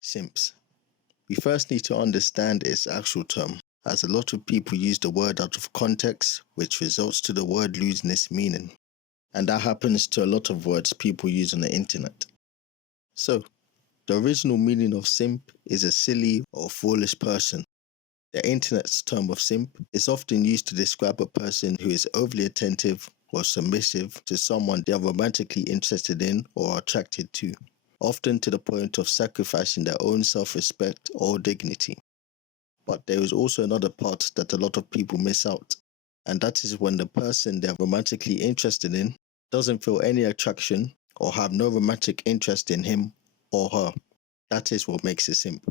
Simps. We first need to understand its actual term, as a lot of people use the word out of context, which results to the word losing its meaning. And that happens to a lot of words people use on the internet. So, the original meaning of simp is a silly or foolish person. The internet's term of simp is often used to describe a person who is overly attentive or submissive to someone they are romantically interested in or attracted to, often to the point of sacrificing their own self-respect or dignity. But there is also another part that a lot of people miss out, and that is when the person they're romantically interested in doesn't feel any attraction or have no romantic interest in him or her. That is what makes a simp.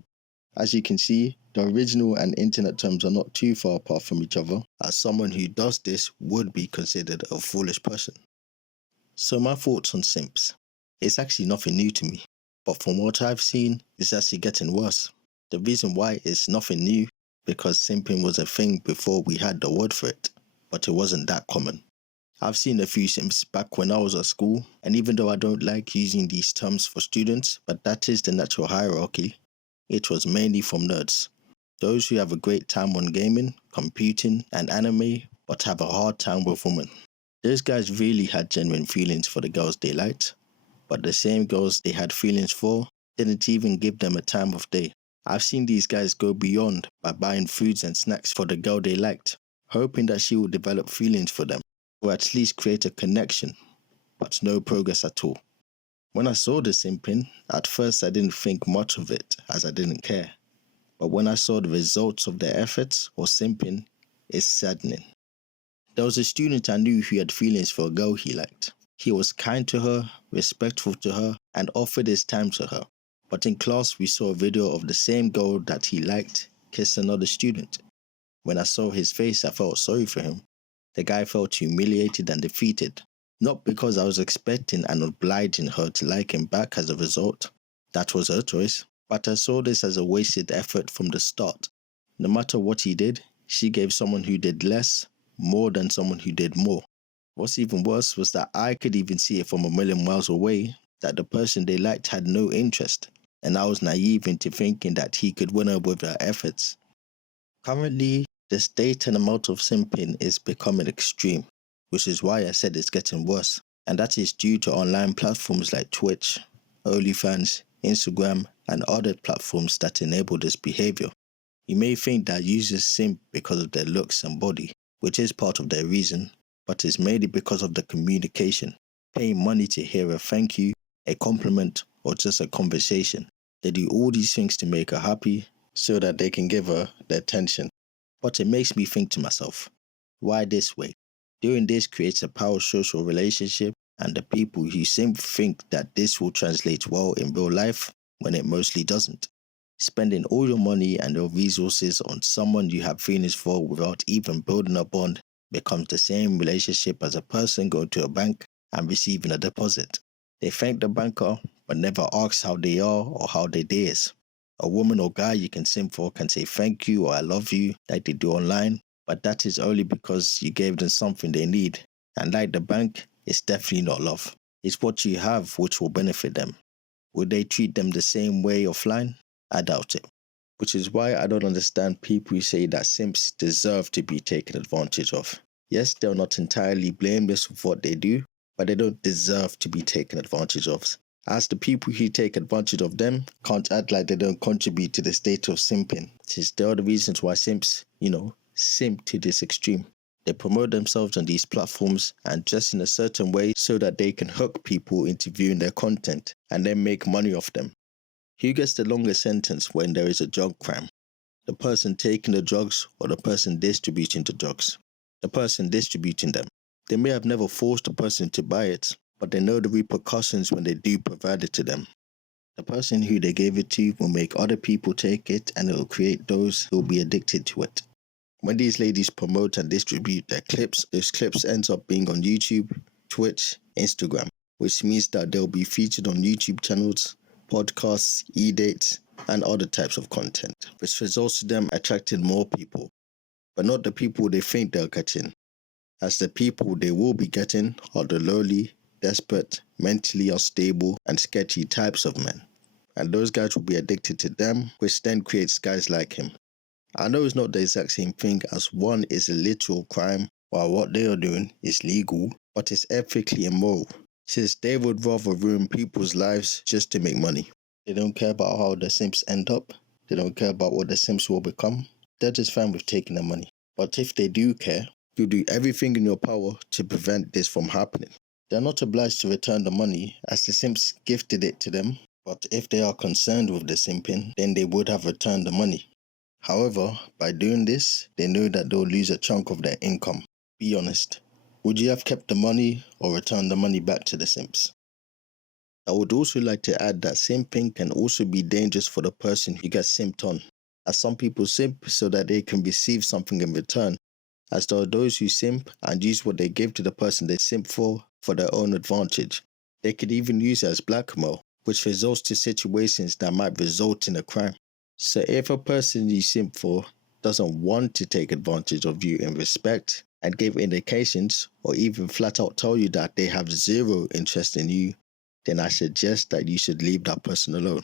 As you can see, the original and internet terms are not too far apart from each other, as someone who does this would be considered a foolish person. So my thoughts on simps. It's actually nothing new to me, but from what I've seen, it's actually getting worse. The reason why it's nothing new, because simping was a thing before we had the word for it, but it wasn't that common. I've seen a few simps back when I was at school, and even though I don't like using these terms for students, but that is the natural hierarchy, it was mainly from nerds. Those who have a great time on gaming, computing, and anime, but have a hard time with women. Those guys really had genuine feelings for the girls they liked, but the same girls they had feelings for didn't even give them a time of day. I've seen these guys go beyond by buying foods and snacks for the girl they liked, hoping that she would develop feelings for them, or at least create a connection, but no progress at all. When I saw the simping, at first I didn't think much of it as I didn't care. But when I saw the results of their efforts or simping, it's saddening. There was a student I knew who had feelings for a girl he liked. He was kind to her, respectful to her, and offered his time to her. But in class, we saw a video of the same girl that he liked kiss another student. When I saw his face, I felt sorry for him. The guy felt humiliated and defeated. Not because I was expecting and obliging her to like him back as a result. That was her choice. But I saw this as a wasted effort from the start. No matter what he did, she gave someone who did less more than someone who did more. What's even worse was that I could even see it from a million miles away that the person they liked had no interest, and I was naive into thinking that he could win her with her efforts. Currently, the state and amount of simping is becoming extreme, which is why I said it's getting worse, and that is due to online platforms like Twitch, OnlyFans, Instagram, and other platforms that enable this behavior. You may think that users simp because of their looks and body, which is part of their reason, but it's mainly because of the communication, paying money to hear a thank you, a compliment, or just a conversation. They do all these things to make her happy so that they can give her the attention. But it makes me think to myself, why this way? Doing this creates a parasocial relationship, and the people who simp think that this will translate well in real life when it mostly doesn't. Spending all your money and your resources on someone you have feelings for without even building a bond becomes the same relationship as a person going to a bank and receiving a deposit. They thank the banker, but never ask how they are or how their day is. A woman or guy you can simp for can say thank you or I love you like they do online, but that is only because you gave them something they need. And like the bank, it's definitely not love. It's what you have which will benefit them. Would they treat them the same way offline? I doubt it. Which is why I don't understand people who say that simps deserve to be taken advantage of. Yes, they're not entirely blameless with what they do, but they don't deserve to be taken advantage of. As the people who take advantage of them can't act like they don't contribute to the state of simping. Since there are the reasons why simps, simp to this extreme. They promote themselves on these platforms and dress in a certain way so that they can hook people into viewing their content and then make money off them. Who gets the longest sentence when there is a drug crime? The person taking the drugs or the person distributing the drugs? The person distributing them. They may have never forced the person to buy it, but they know the repercussions when they do provide it to them. The person who they gave it to will make other people take it, and it will create those who will be addicted to it. When these ladies promote and distribute their clips, those clips ends up being on YouTube, Twitch, Instagram, which means that they'll be featured on YouTube channels, podcasts, e-dates, and other types of content, which results in them attracting more people, but not the people they think they're getting, as the people they will be getting are the lowly, desperate, mentally unstable, and sketchy types of men. and those guys will be addicted to them, which then creates guys like him. I know it's not the exact same thing, as one is a literal crime while what they are doing is legal, but it's ethically immoral, since they would rather ruin people's lives just to make money. They don't care about how the Simps end up, they don't care about what the Simps will become, they're just fine with taking the money. But if they do care, you'll do everything in your power to prevent this from happening. They're not obliged to return the money, as the Simps gifted it to them, but if they are concerned with the simping, then they would have returned the money. However, by doing this, they know that they'll lose a chunk of their income. Be honest, would you have kept the money or returned the money back to the Simps? I would also like to add that simping can also be dangerous for the person who gets simped on, as some people simp so that they can receive something in return, as there are those who simp and use what they give to the person they simp for their own advantage. They could even use it as blackmail, which results to situations that might result in a crime. So if a person you simp for doesn't want to take advantage of you in respect and give indications or even flat out tell you that they have zero interest in you, then I suggest that you should leave that person alone.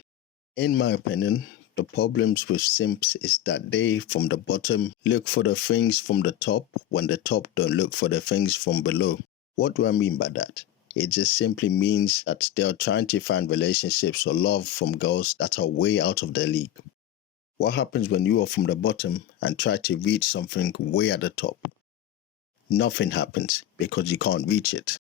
In my opinion, the problems with simps is that they, from the bottom, look for the things from the top when the top don't look for the things from below. What do I mean by that? It just simply means that they are trying to find relationships or love from girls that are way out of their league. What happens when you are from the bottom and try to reach something way at the top? Nothing happens because you can't reach it.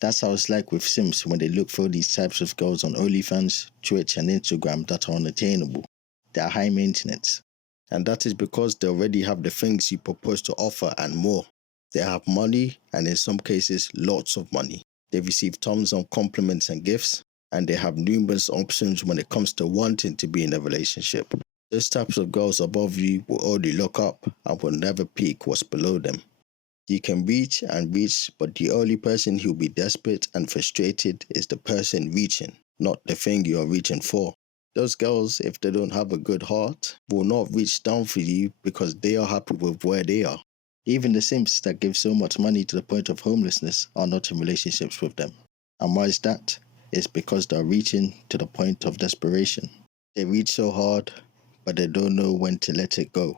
That's how it's like with Simps when they look for these types of girls on OnlyFans, Twitch and Instagram that are unattainable. They are high maintenance. And that is because they already have the things you propose to offer and more. They have money, and in some cases lots of money. They receive tons of compliments and gifts, and they have numerous options when it comes to wanting to be in a relationship. Those types of girls above you will only look up and will never peek what's below them. You can reach and reach, but the only person who'll be desperate and frustrated is the person reaching, not the thing you are reaching for. Those girls, if they don't have a good heart, will not reach down for you because they are happy with where they are. Even the simps that give so much money to the point of homelessness are not in relationships with them. And why is that? It's because they're reaching to the point of desperation. They reach so hard, but they don't know when to let it go.